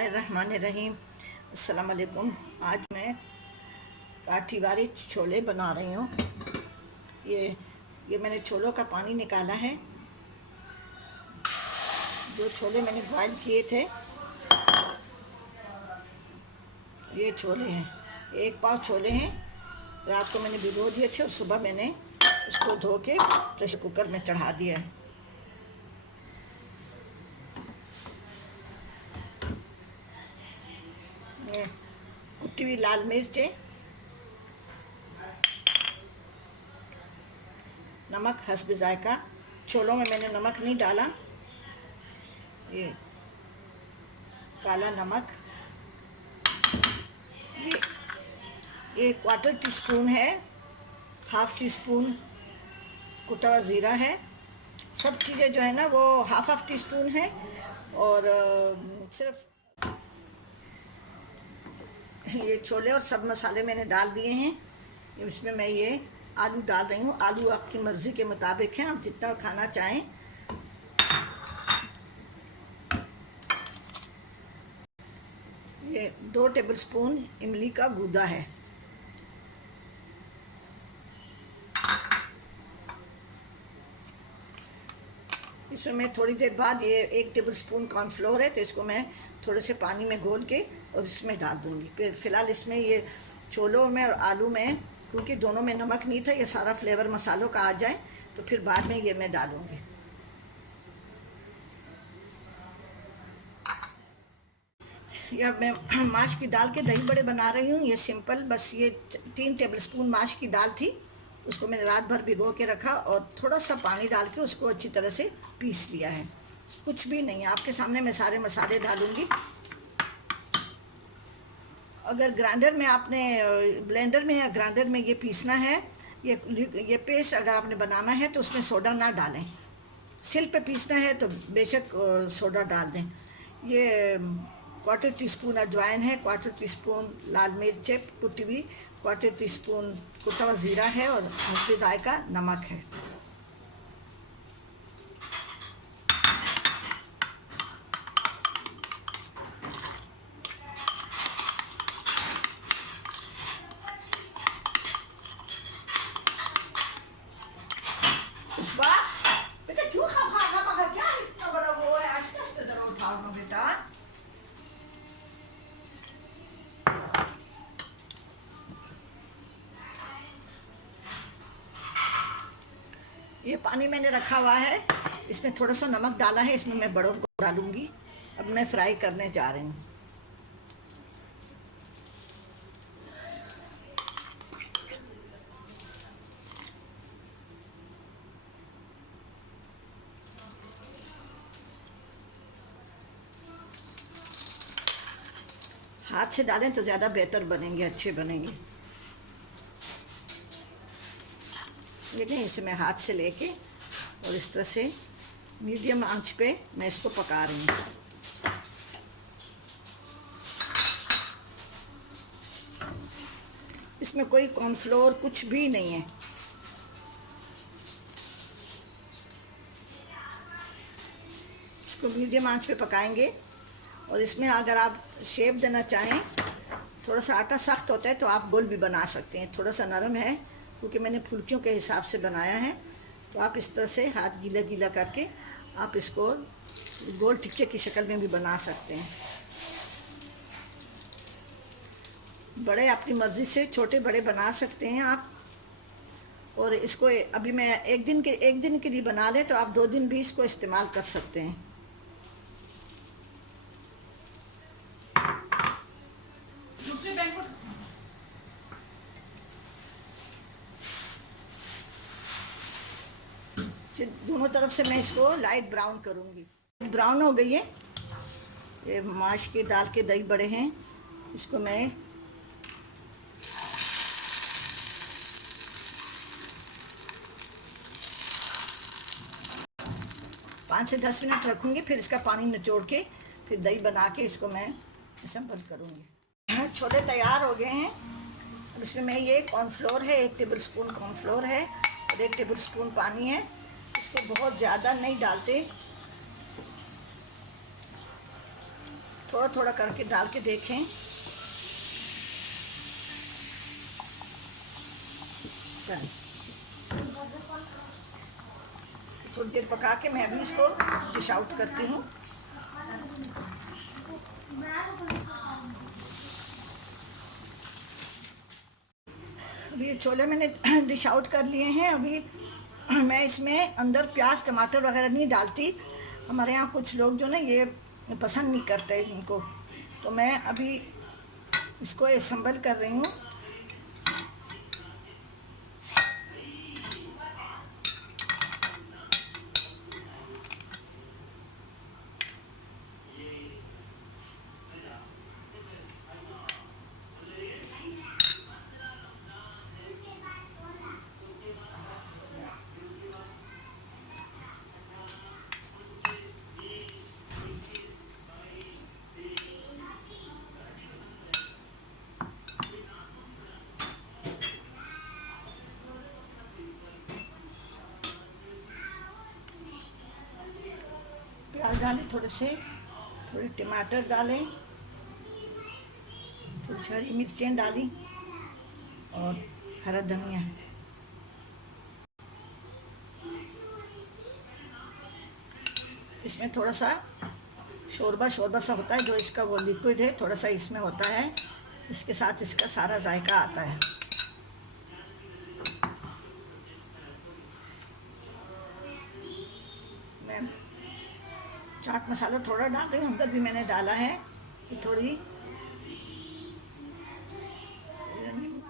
बिस्मिल्लाहिर्रहमानिर्रहीम। अस्सलाम वालेकुम। आज मैं काठीवारी छोले बना रही हूँ। ये मैंने छोलों का पानी निकाला है। जो छोले मैंने बॉयल किए थे, ये छोले हैं। 1 पाव छोले हैं। रात को मैंने भिगो दिए थे और सुबह मैंने उसको धो के प्रेशर कुकर में चढ़ा दिया है। कुटी हुई लाल मिर्चें, नमक हस्ब जायका। छोलों में मैंने नमक नहीं डाला। ये काला नमक, ये 1/4 टीस्पून है। 1/2 टीस्पून कुटा हुआ ज़ीरा है। सब चीज़ें जो है ना वो 1/2 टीस्पून है। और सिर्फ ये छोले और सब मसाले मैंने डाल दिए हैं। इसमें मैं ये आलू डाल रही हूँ। आलू आपकी मर्ज़ी के मुताबिक हैं, आप जितना खाना चाहें। ये 2 टेबलस्पून इमली का गूदा है। इसमें मैं थोड़ी देर बाद ये 1 टेबलस्पून कॉर्नफ्लोर है, तो इसको मैं थोड़े से पानी में घोल के और इसमें डाल दूँगी। फिर फ़िलहाल इसमें ये छोलों में और आलू में, क्योंकि दोनों में नमक नहीं था, ये सारा फ्लेवर मसालों का आ जाए तो फिर बाद में ये मैं डालूँगी। यह मैं माश की दाल के दही बड़े बना रही हूँ। ये सिंपल, बस ये 3 टेबलस्पून माश की दाल थी, उसको मैंने रात भर भिगो के रखा और थोड़ा सा पानी डाल के उसको अच्छी तरह से पीस लिया है। कुछ भी नहीं, आपके सामने मैं सारे मसाले डालूँगी। अगर ग्राइंडर में आपने, ब्लेंडर में या ग्राइंडर में ये पीसना है, ये पेस्ट अगर आपने बनाना है तो उसमें सोडा ना डालें। सिल पे पीसना है तो बेशक सोडा डाल दें। ये 1/4 टीस्पून अजवाइन है, 1/4 टीस्पून लाल मिर्च कुटी हुई, 1/4 टीस्पून कुटा हुआ ज़ीरा है और हस्ब जायका नमक है। बेटा क्यों खा क्या इतना बड़ा वो है? आस्ते आस्ते जरा उठाओ ना बेटा। ये पानी मैंने रखा हुआ है, इसमें थोड़ा सा नमक डाला है, इसमें मैं बड़ों को डालूंगी। अब मैं फ्राई करने जा रही हूँ। हाथ से डालें तो ज़्यादा बेहतर बनेंगे, अच्छे बनेंगे। लेकिन इसे मैं हाथ से लेके और इस तरह से मीडियम आंच पे मैं इसको पका रही हूँ। इसमें कोई कॉर्नफ्लोर कुछ भी नहीं है। इसको मीडियम आंच पे पकाएंगे। और इसमें अगर आप शेप देना चाहें, थोड़ा सा आटा सख्त होता है तो आप गोल भी बना सकते हैं। थोड़ा सा नरम है क्योंकि मैंने फुल्कियों के हिसाब से बनाया है, तो आप इस तरह से हाथ गीला गीला करके आप इसको गोल टिक्के की शक्ल में भी बना सकते हैं। बड़े अपनी मर्ज़ी से छोटे बड़े बना सकते हैं आप। और इसको अभी मैं एक दिन के लिए बना लें तो आप 2 दिन भी इसको इस्तेमाल कर सकते हैं। दोनों तरफ से मैं इसको लाइट ब्राउन करूँगी। ब्राउन हो गई है। ये माश की दाल के दही बड़े हैं, इसको मैं पाँच से 10 मिनट रखूँगी, फिर इसका पानी निचोड़ के फिर दही बना के इसको मैं इसमें बंद करूँगी। छोले तैयार हो गए हैं। अब इसमें मैं ये कॉर्नफ्लोर है, 1 टेबलस्पून कॉर्नफ्लोर है और 1 टेबलस्पून पानी है। इसको बहुत ज़्यादा नहीं डालते, थोड़ा थोड़ा करके डाल के देखें। चलिए थोड़ी देर पका के मैं अभी इसको डिश आउट करती हूँ। अभी ये छोले मैंने डिश आउट कर लिए हैं। अभी मैं इसमें अंदर प्याज टमाटर वगैरह नहीं डालती। हमारे यहाँ कुछ लोग जो ना ये पसंद नहीं करते इनको, तो मैं अभी इसको असम्बल कर रही हूँ। प्याज डालें थोड़े से, थोड़े टमाटर डालें, थोड़ी सी हरी मिर्चें डाली और हरा धनिया। इसमें थोड़ा सा शोरबा शोरबा सा होता है, जो इसका वो लिक्विड है थोड़ा सा इसमें होता है, इसके साथ इसका सारा जायका आता है। मैं चाट मसाला थोड़ा डाल रही हूँ, अंदर भी मैंने डाला है। थोड़ी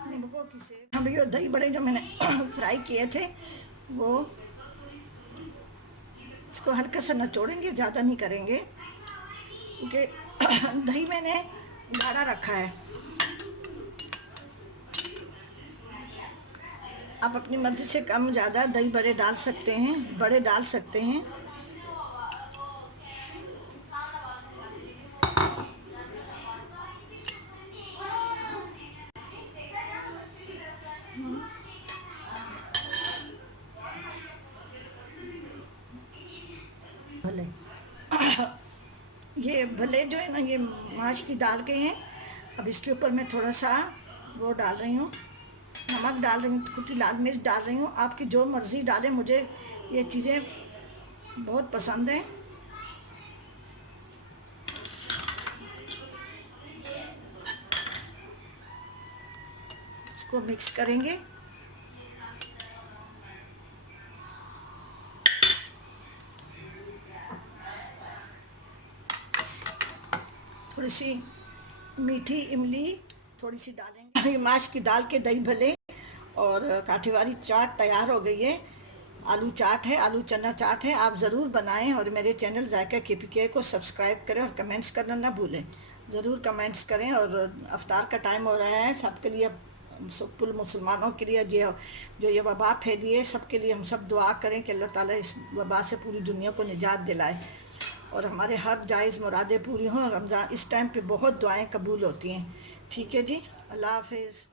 नींबू की से हम ये दही बड़े जो मैंने फ्राई किए थे वो इसको हल्का सा नचोड़ेंगे, ज़्यादा नहीं करेंगे क्योंकि दही मैंने गाढ़ा रखा है। आप अपनी मर्ज़ी से कम ज़्यादा दही बड़े डाल सकते हैं, बड़े डाल सकते हैं। भले ये भले जो है ना ये माश की दाल के हैं। अब इसके ऊपर मैं थोड़ा सा वो डाल रही हूँ, नमक डाल रही हूँ, कुटी लाल मिर्च डाल रही हूँ। आपकी जो मर्ज़ी डालें, मुझे ये चीज़ें बहुत पसंद हैं। इसको मिक्स करेंगे। थोड़ी सी मीठी इमली थोड़ी सी डालेंगे। माश की दाल के दही भले और काठीवाली चाट तैयार हो गई है। आलू चाट है, आलू चना चाट है। आप ज़रूर बनाएं और मेरे चैनल जायका KPK को सब्सक्राइब करें और कमेंट्स करना ना भूलें। ज़रूर कमेंट्स करें। और अफ्तार का टाइम हो रहा है, सबके लिए, सब कुल मुसलमानों के लिए जो ये वबा फैली है, सबके लिए हम सब दुआ करें कि अल्लाह ताला इस वबा से पूरी दुनिया को निजात दिलाए और हमारे हर जायज़ मुरादें पूरी हों। रमज़ान इस टाइम पे बहुत दुआएं कबूल होती हैं। ठीक है जी, अल्लाह हाफिज़।